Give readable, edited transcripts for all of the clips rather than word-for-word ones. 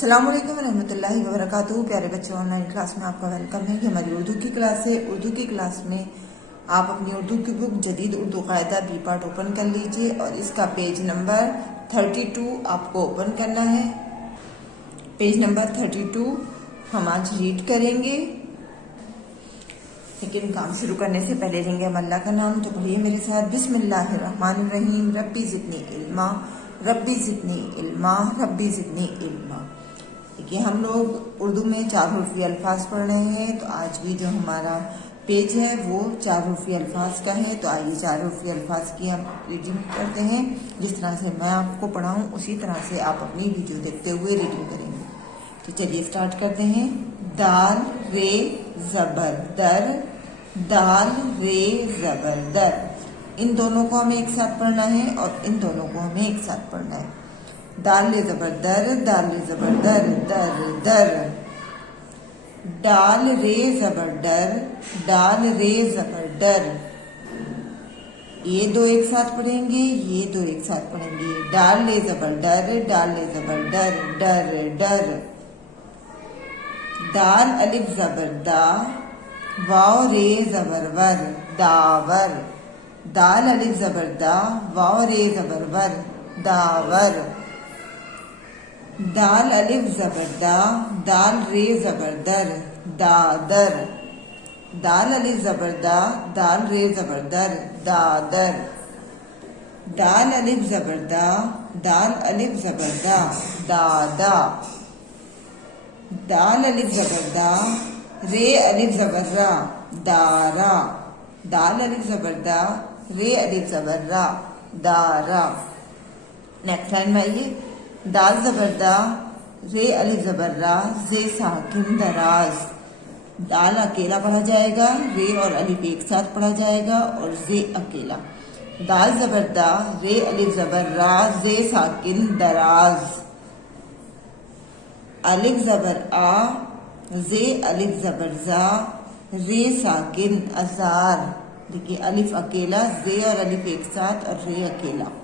अस्सलाम वालेकुम रहमतुल्लाहि व बरकातुहू। प्यारे बच्चों, ऑनलाइन क्लास में आपका वेलकम है। ये हमारी उर्दू की क्लास है। उर्दू की क्लास में आप अपनी उर्दू की बुक जदीद उर्दू कायदा बी पार्ट ओपन कर लीजिए और इसका पेज नंबर 32 आपको ओपन करना है। पेज नंबर 32 हम आज रीड करेंगे, लेकिन काम शुरू करने से पहले लेंगे हम अल्लाह का नाम। तो पढ़िए मेरे साथ, बिस्मिल्लाहिर्रहमानिर्रहीम। रब्बी ज़िदनी इल्मा, रब्बी ज़िदनी इल्मा, रब्बी ज़िदनी इल्मा। देखिए, हम लोग उर्दू में 4 हुर्फ़ी अल्फाज पढ़ रहे हैं। तो आज भी जो हमारा पेज है वो 4 हुर्फ़ी अल्फाज का है। तो आइए 4 हुर्फ़ी अल्फाज की हम रीडिंग करते हैं। जिस तरह से मैं आपको पढ़ाऊँ उसी तरह से आप अपनी वीडियो देखते हुए रीडिंग करेंगे। तो चलिए स्टार्ट करते हैं। दाल रे ज़बर दर, दाल रे ज़बर दर। इन दोनों को हमें एक साथ पढ़ना है और इन दोनों को हमें एक साथ पढ़ना है। दाल रे ज़बर दर, दाल रे ज़बर दर, दर दर। डाल रे ज़बर डर, डाल रे ज़बर डर। ये दो एक साथ पढ़ेंगे, ये दो एक साथ पढ़ेंगे। डाल रे ज़बर डर, डाल रे ज़बर डर, डर डर। दाल अलिफ ज़बर दा, वाव रे ज़बर वर, दावर। दाल अलिफ ज़बर दा, वाव रे ज़बर वर, दावर। दाल अलिफ ज़बर दा, दाल रे ज़बर दर, दादर। दाल अलिफ ज़बर दा, दाल रे ज़बर दर, दादर। दाल अलिफ ज़बर दा, दाल अलिफ ज़बर दा, दादा। दाल अलिफ ज़बर दा, रे अलिफ ज़बर रा, दारा। दाल अलिफ ज़बर दा, रे अलिफ ज़बर रा, दारा। नेक्स्ट लाइन में आइए। दाल ज़बर दा, रे अलिफ ज़बर रा, जे साकिन दराज। दाल अकेला पढ़ा जाएगा, रे और अलिफ एक साथ पढ़ा जाएगा और जे अकेला। दाल ज़बर दा, रे अलिफ ज़बर रा, जे साकिन दराज। अलिफ ज़बर आ, जे अलिफ ज़बर जा, रे साकिन अजार। देखिए, अलिफ अकेला, जे और अलिफ एक साथ और रे अकेला।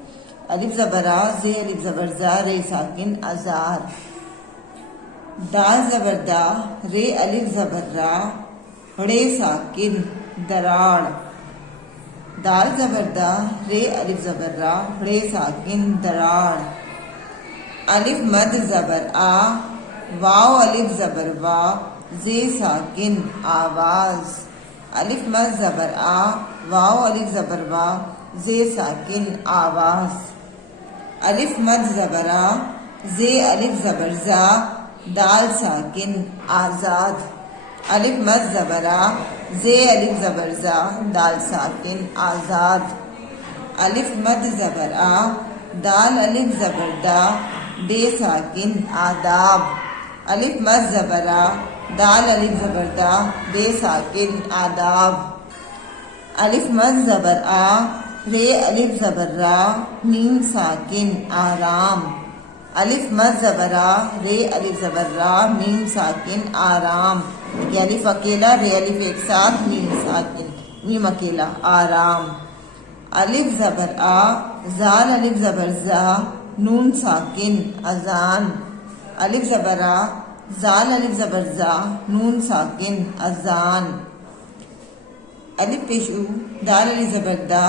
अलिफ ज़बर आ, जे अलिफ ज़बर जा, रे साकिन अजार। दाल ज़बर दा, रे अलिफ ज़बर रा, रे साकिन दराड़। दाल ज़बर दा, रे अलिफ ज़बर रा, रे साकिन दराड़। अलिफ मद ज़बर आ, वाव अलिफ ज़बर वा, जे साकिन आवाज। अलिफ मद ज़बर आ, वाव अलिफ ज़बर वा, जे साकिन आवाज। अलिफ मद ज़बर आ, जे अलिफ ज़बर जा, दाल साकिन आज़ाद। अलिफ मद ज़बर आ, जे अलिफ ज़बर जा, दाल साकिन आज़ाद। अलिफ मद ज़बर आ, दाल अलिफ ज़बर दा, बे साकिन आदाब। अलिफ मद ज़बर आ, दाल अलिफ ज़बर दा, बे साकिन आदाब। अलिफ मद ज़बर आ, रे अलिफ ज़बर रा, मीम साकिन आराम। अलिफ मद ज़बर आ, रे अलिफ ज़बर रा, मीम साकिन आराम। देखिए, अलिफ अकेला, रे अलिफ एक साथ, मीम साकिन, मीम अकेला, आराम। अलिफ ज़बर आ, ज़ाल अलिफ ज़बर जा, नून साकिन अजान। अलिफ ज़बर आ, ज़ाल अलिफ ज़बर जा, नून साकिन अजान। अलिफ पेशू, दाल अलिफ ज़बर दा,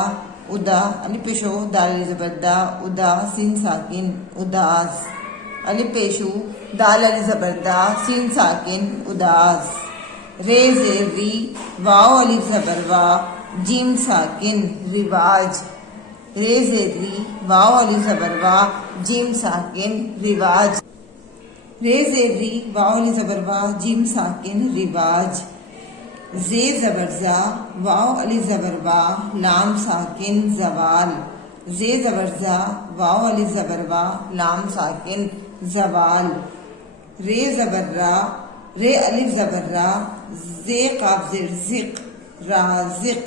उदा। अलिफ पेशो, दाल अलिफ ज़बर दा, उदा, सीन साकिन उदास। अलिफ पेशू, दाल अलिफ ज़बर दा, सीन साकिन उदास। रे ज़ेर री, वाव अलिफ ज़बर वा, जीम साकिन रिवाज। रे ज़ेर री, वाव अलिफ ज़बर वा, जीम साकिन रिवाज। रे ज़ेर री, वाव अलिफ ज़बर वा, जीम साकिन रिवाज। जे ज़बर जा, वाव अलिफ ज़बर वा, लाम साकिन जवाल। जे ज़बर जा, वाव अलिफ ज़बर वा, लाम साकिन जवाल। रे ज़बर रा, रे अलिफ ज़बर रा, जे क़ाफ ज़ेर ज़िक, राज़िक।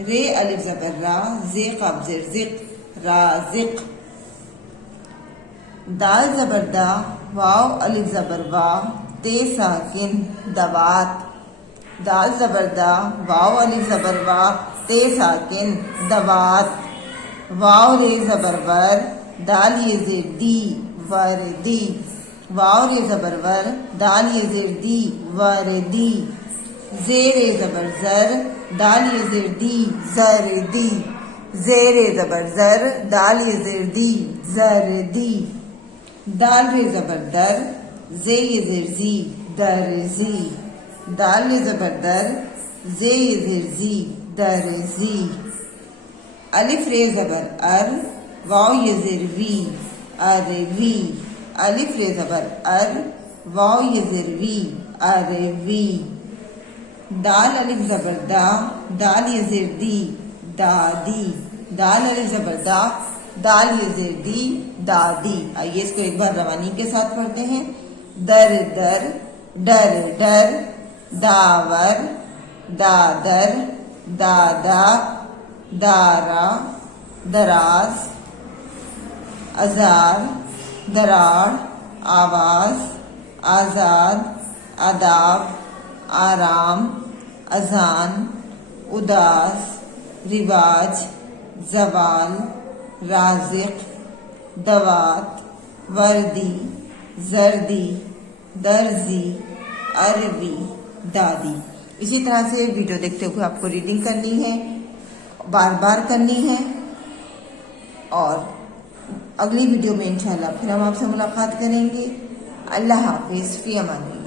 रे अलिफ ज़बर रा, जे क़ाफ ज़ेर ज़िक, राज़िक। दाल ज़बर दा, वाव अलिफ ज़बर वा, ते साकिन दवात। दाल ज़बर दा, वाव अलिफ ज़बर वा, ते साकिन दवात। वाव रे ज़बर वर, दाल ये ज़ेर दी, वर दी। वाव रे जबर वर, दाल ये जेर दी, वर दी। जेर ए जबर जर, दाल ये जेर दी, जर दी। जेर ए जबर जर, दाल ये जेर दी, जर दी। दाल रे जबर दर, जे ये जेर जी, दर जी। दाल ये जबर दर, जे ये जेर जी, दर जी। अलिफ रे जबर अर, वाव ये जेर वी, अर वी। अलिफ रे जबर अर, वाव ये जेर वी, अर वी। दाल अलिफ जबर दा, दाल ये जेर दी, दादी। दाल अलिफ जबर दा, दाल ये जेर दी, दादी। आइए इसको एक बार रवानी के साथ पढ़ते हैं। दर दर, डर डर। दावर, दादर, दादा, दारा, दराज। अजार, दराड़, आवाज, आजाद, आदाब, आराम, अजान, उदास, रिवाज, जवाल, राजिक, दवात, वर्दी, जर्दी, दर्जी, अरबी, दादी। इसी तरह से वीडियो देखते हुए आपको रीडिंग करनी है, बार बार करनी है। और अगली वीडियो में इंशाल्लाह फिर हम आपसे मुलाकात करेंगे। अल्लाह हाफिज़, फी अमान।